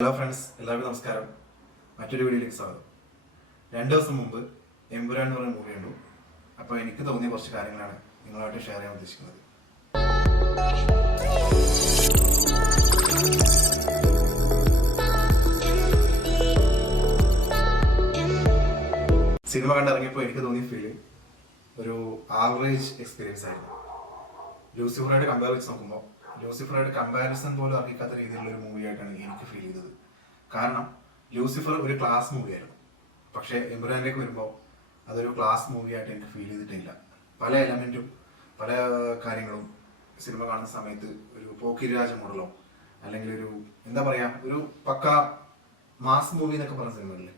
Hello friends, എല്ലാവർക്കും നമസ്കാരം. മറ്റൊരു വീഡിയോയിലേക്ക് സ്വാഗതം. 2 ദിവസം മുമ്പ് എമ്പുരാൻ എന്ന് പറയുന്ന മൂവി കണ്ടു. അപ്പോൾ എനിക്ക് തോന്നിയ കുറച്ച് കാര്യങ്ങളാണ് നിങ്ങളുമായിട്ട് ഷെയർ ചെയ്യാൻ ഉദ്ദേശിക്കുന്നത്. സിനിമ കണ്ടിറങ്ങിയപ്പോൾ എനിക്ക് തോന്നിയ ഫീല് ഒരു ആവറേജ് എക്സ്പീരിയൻസ് ആയിരുന്നു. ലൂസിഫറായിട്ട് കമ്പയർ വെച്ച് നോക്കുമ്പോൾ ലൂസിഫറായിട്ട് കമ്പാരിസൺ പോലും അറിയിക്കാത്ത രീതിയിലുള്ള ഒരു മൂവിയായിട്ടാണ് എനിക്ക് ഫീൽ ചെയ്തത്. കാരണം ലൂസിഫർ ഒരു ക്ലാസ് മൂവിയായിരുന്നു, പക്ഷേ എമ്പുരാനിലേക്ക് വരുമ്പോൾ അതൊരു ക്ലാസ് മൂവിയായിട്ട് എനിക്ക് ഫീൽ ചെയ്തിട്ടില്ല. പല എലമെന്റും പല കാര്യങ്ങളും സിനിമ കാണുന്ന സമയത്ത് ഒരു പോക്കിരിരാജ മോഡലോ അല്ലെങ്കിൽ ഒരു എന്താ പറയുക, ഒരു പക്ക മാസ് മൂവി എന്നൊക്കെ പറഞ്ഞ സിനിമകളിലെ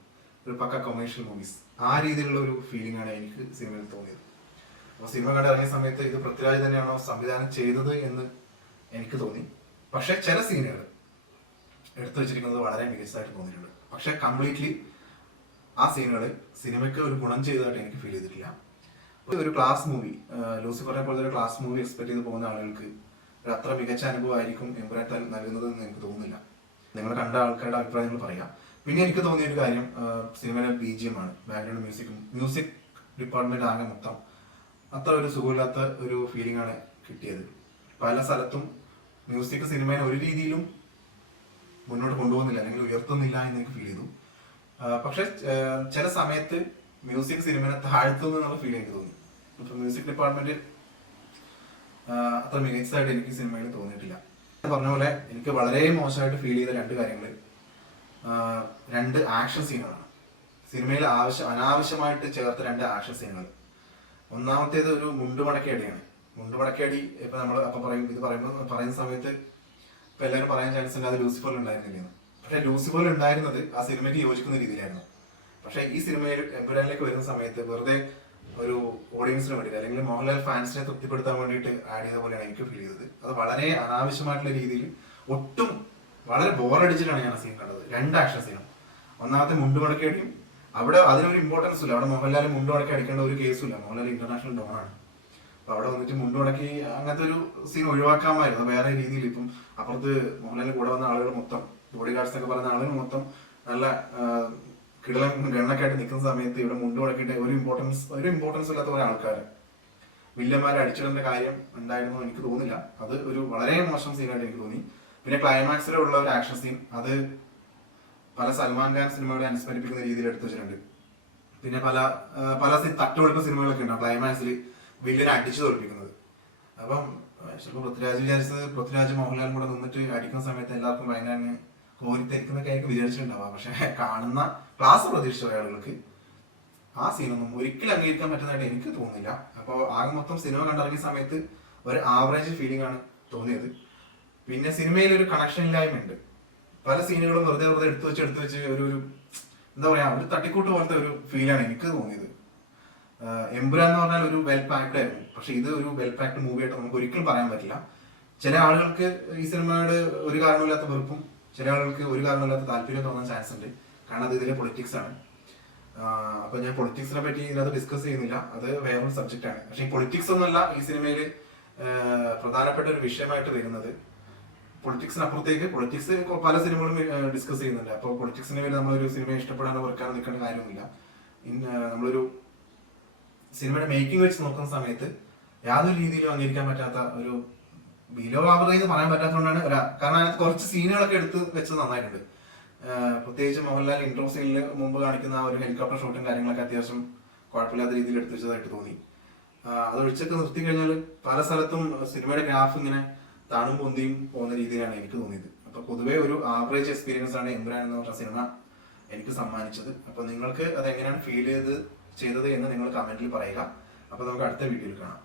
ഒരു പക്ക കൊമേഴ്ഷ്യൽ മൂവീസ്, ആ രീതിയിലുള്ള ഒരു ഫീലിംഗ് ആണ് എനിക്ക് സിനിമയിൽ തോന്നിയത്. അപ്പോൾ സിനിമ കണ്ടിറങ്ങിയ സമയത്ത് ഇത് പൃഥ്വിരാജ് തന്നെയാണോ സംവിധാനം ചെയ്തത് എന്ന് എനിക്ക് തോന്നി. പക്ഷെ ചില സീനുകൾ എടുത്തു വെച്ചിരിക്കുന്നത് വളരെ മികച്ചതായിട്ട് തോന്നിയിട്ടുണ്ട്. പക്ഷെ കംപ്ലീറ്റ്ലി ആ സീനുകൾ സിനിമയ്ക്ക് ഒരു ഗുണം ചെയ്തതായിട്ട് എനിക്ക് ഫീൽ ചെയ്തിട്ടില്ല. ഒരു ക്ലാസ് മൂവി, ലൂസിഫറിനെ പോലത്തെ ഒരു ക്ലാസ് മൂവി എക്സ്പെക്ട് ചെയ്ത് പോകുന്ന ആളുകൾക്ക് ഒരു അത്ര മികച്ച അനുഭവമായിരിക്കും എമ്പുരാൻ നൽകുന്നത് എന്ന് എനിക്ക് തോന്നുന്നില്ല. നിങ്ങൾ കണ്ട ആൾക്കാരുടെ അഭിപ്രായങ്ങൾ പറയാം. പിന്നെ എനിക്ക് തോന്നിയ ഒരു കാര്യം സിനിമയിലെ BGM ആണ്, ബാക്ക്ഗ്രൗണ്ട് മ്യൂസിക് ഡിപ്പാർട്ട്മെന്റ് ആകെ മൊത്തം അത്ര ഒരു സുഖമില്ലാത്ത ഒരു ഫീലിംഗ് ആണ് കിട്ടിയത്. പല സ്ഥലത്തും മ്യൂസിക് സിനിമയെ ഒരു രീതിയിലും മുന്നോട്ട് കൊണ്ടുപോകുന്നില്ല അല്ലെങ്കിൽ ഉയർത്തുന്നില്ല എന്ന് എനിക്ക് ഫീൽ ചെയ്തു. പക്ഷെ ചില സമയത്ത് മ്യൂസിക് സിനിമയെ താഴ്ത്തുന്നു എന്നുള്ള ഫീൽ എനിക്ക് തോന്നി. ഇപ്പൊ മ്യൂസിക് ഡിപ്പാർട്ട്മെന്റ് അത്ര മികച്ചതായിട്ട് എനിക്ക് സിനിമയിൽ തോന്നിയിട്ടില്ല. പറഞ്ഞ പോലെ എനിക്ക് വളരെ മോശമായിട്ട് ഫീൽ ചെയ്ത 2 കാര്യങ്ങൾ, 2 ആക്ഷൻ സീനുകളാണ്. സിനിമയിൽ അനാവശ്യമായിട്ട് ചേർത്ത 2 ആക്ഷൻ സീനുകൾ. ഒന്നാമത്തേത് ഒരു മുണ്ടുമടക്കടിയാണ്. മുണ്ടുമടക്കടി ഇപ്പൊ നമ്മൾ പറയുന്ന സമയത്ത് ഇപ്പൊ എല്ലാവരും പറയാൻ ചാൻസ് ഉണ്ട് അത് ലൂസിഫറിൽ ഉണ്ടായിരുന്നില്ലെന്ന്. പക്ഷെ ലൂസിഫറിൽ ഉണ്ടായിരുന്നത് ആ സിനിമയ്ക്ക് യോജിക്കുന്ന രീതിയിലായിരുന്നു. പക്ഷെ ഈ സിനിമയിൽ എമ്പുരാനിലേക്ക് വരുന്ന സമയത്ത് വെറുതെ ഒരു ഓഡിയൻസിന് വേണ്ടിയിട്ട് അല്ലെങ്കിൽ മോഹൻലാൽ ഫാൻസിനെ തൃപ്തിപ്പെടുത്താൻ വേണ്ടിയിട്ട് ആഡ് ചെയ്ത പോലെയാണ് എനിക്ക് ഫീൽ ചെയ്തത്. അത് വളരെ അനാവശ്യമായിട്ടുള്ള രീതിയിൽ ഒട്ടും വളരെ ബോറടിച്ചിട്ടാണ് ഞാൻ ആ സീൻ കണ്ടത്. 2 ആക്ഷൻ സീനും. ഒന്നാമത്തെ മുണ്ടുമടക്കടിയും അവിടെ അതിനൊരു ഇമ്പോർട്ടൻസ് ഇല്ല. അവിടെ മോഹൻലാൽ മുണ്ടുമടക്കി അടിക്കേണ്ട ഒരു കേസും ഇല്ല. മോഹൻലാൽ ഇന്റർനാഷണൽ ഡോണാണ്. അപ്പൊ അവിടെ വന്നിട്ട് മുണ്ടുമടക്കി അങ്ങനത്തെ ഒരു സീൻ ഒഴിവാക്കാമായിരുന്നു വേറെ രീതിയിൽ. ഇപ്പം അപ്പുറത്ത് മോഹൻലാലിന് കൂടെ വന്ന ആളുകൾ മൊത്തം ബോഡി ഗാർഡ്സ് ഒക്കെ പറയുന്ന ആളുകൾ മൊത്തം നല്ല കിടലൻ ഗണ്ണൊക്കെ ആയിട്ട് നിൽക്കുന്ന സമയത്ത് ഇവിടെ മുണ്ടുമടക്കിയിട്ട് ഒരു ഇമ്പോർട്ടൻസ് ഇല്ലാത്ത കുറെ ആൾക്കാർ വില്ലന്മാരെ അടിച്ചിടേണ്ട കാര്യം ഉണ്ടായിരുന്നു എനിക്ക് തോന്നില്ല. അത് ഒരു വളരെ മോശം സീനായിട്ട് എനിക്ക് തോന്നി. പിന്നെ ക്ലൈമാക്സിലുള്ള ഒരു ആക്ഷൻ സീൻ, അത് പല സൽമാൻ ഖാൻ സിനിമകളെ അനുസ്മരിപ്പിക്കുന്ന രീതിയിൽ എടുത്തു വെച്ചിട്ടുണ്ട്. പിന്നെ പല തട്ടുകൊടുക്കുന്ന സിനിമകളൊക്കെ ഉണ്ടാവും ക്ലൈമാക്സിൽ വില്ലനെ അടിച്ചു തോൽപ്പിക്കുന്നത്. അപ്പം ചിലപ്പോൾ പൃഥ്വിരാജ് മോഹൻലാലും കൂടെ നിന്നിട്ട് അടിക്കുന്ന സമയത്ത് എല്ലാവർക്കും ഭയങ്കര അങ്ങ് കോരിത്തരിക്കുന്നൊക്കെ ആയിരിക്കും വിചാരിച്ചിട്ടുണ്ടാവുക. പക്ഷെ കാണുന്ന ക്ലാസ് പ്രതീക്ഷിച്ച ആളുകൾക്ക് ആ സീനൊന്നും ഒരിക്കലും അംഗീകരിക്കാൻ പറ്റുന്നതായിട്ട് എനിക്ക് തോന്നുന്നില്ല. അപ്പോൾ ആകെ മൊത്തം സിനിമ കണ്ടിറങ്ങിയ സമയത്ത് ഒരു ആവറേജ് ഫീലിംഗ് ആണ് തോന്നിയത്. പിന്നെ സിനിമയിൽ ഒരു കണക്ഷൻ ഇല്ലായ്മയുണ്ട്. പല സീനുകളും വെറുതെ എടുത്തു വെച്ച് ഒരു എന്താ പറയാ, ഒരു തട്ടിക്കൂട്ട് പോലത്തെ ഒരു ഫീലാണ് എനിക്ക് തോന്നിയത്. എമ്പുരാൻ എന്ന് പറഞ്ഞാൽ ഒരു വെൽ പാക്ഡ് ആയിരുന്നു. പക്ഷെ ഇത് ഒരു വെൽ പാക്ഡ് മൂവി ആയിട്ട് നമുക്ക് ഒരിക്കലും പറയാൻ പറ്റില്ല. ചില ആളുകൾക്ക് ഈ സിനിമയോട് ഒരു കാരണമില്ലാത്ത വെറുപ്പും ചില ആളുകൾക്ക് ഒരു കാരണമില്ലാത്ത താല്പര്യം തോന്നാൻ ചാൻസ് ഉണ്ട്. കാരണം അത് ഇതിലെ പൊളിറ്റിക്സ് ആണ്. അപ്പൊ ഞാൻ പൊളിറ്റിക്സിനെ പറ്റി ഇതിനകത്ത് ഡിസ്കസ് ചെയ്യുന്നില്ല, അത് വേറൊരു സബ്ജക്റ്റ് ആണ്. പക്ഷെ ഈ പൊളിറ്റിക്സ് ഒന്നുമല്ല ഈ സിനിമയിൽ പ്രധാനപ്പെട്ട ഒരു വിഷയമായിട്ട് വരുന്നത്. പൊളിറ്റിക്സിനപ്പുറത്തേക്ക് പൊളിറ്റിക്സ് പല സിനിമകളും ഡിസ്കസ് ചെയ്യുന്നുണ്ട്. അപ്പോൾ പൊളിറ്റിക്സിന് വേണ്ടി നമ്മളൊരു സിനിമയെ ഇഷ്ടപ്പെടാനോ വെറുക്കാനോ നിൽക്കേണ്ട കാര്യമൊന്നുമില്ല. നമ്മളൊരു സിനിമയുടെ മേക്കിംഗ് വെച്ച് നോക്കുന്ന സമയത്ത് യാതൊരു രീതിയിലും അംഗീകരിക്കാൻ പറ്റാത്ത ഒരു ബിലോ ആവറേജ് പറയാൻ പറ്റാത്തതുകൊണ്ടാണ് കാരണം അതിനകത്ത് കുറച്ച് സീനുകളൊക്കെ എടുത്ത് വെച്ചത് നന്നായിട്ടുണ്ട്. പ്രത്യേകിച്ച് മോഹൻലാൽ ഇൻട്രോ സീനിൽ മുമ്പ് കാണിക്കുന്ന ആ ഒരു ഹെലികോപ്റ്റർ ഷോട്ടും കാര്യങ്ങളൊക്കെ അത്യാവശ്യം കുഴപ്പമില്ലാത്ത രീതിയിൽ എടുത്തു വെച്ചതായിട്ട് തോന്നി. അത് ഒഴിച്ചൊക്കെ നിർത്തി കഴിഞ്ഞാൽ പല സ്ഥലത്തും സിനിമയുടെ ഗ്രാഫ് ഇങ്ങനെ താണും പൊന്തിയും പോകുന്ന രീതിയിലാണ് എനിക്ക് തോന്നിയത്. അപ്പൊ പൊതുവേ ഒരു ആവറേജ് എക്സ്പീരിയൻസ് ആണ് എമ്പുരാൻ എന്ന് പറഞ്ഞ സിനിമ എനിക്ക് സമ്മാനിച്ചത്. അപ്പൊ നിങ്ങൾക്ക് അത് എങ്ങനെയാണ് ഫീൽ ചെയ്തത് എന്ന് നിങ്ങൾ കമന്റിൽ പറയുക. അപ്പൊ നമുക്ക് അടുത്ത വീഡിയോയിൽ കാണാം.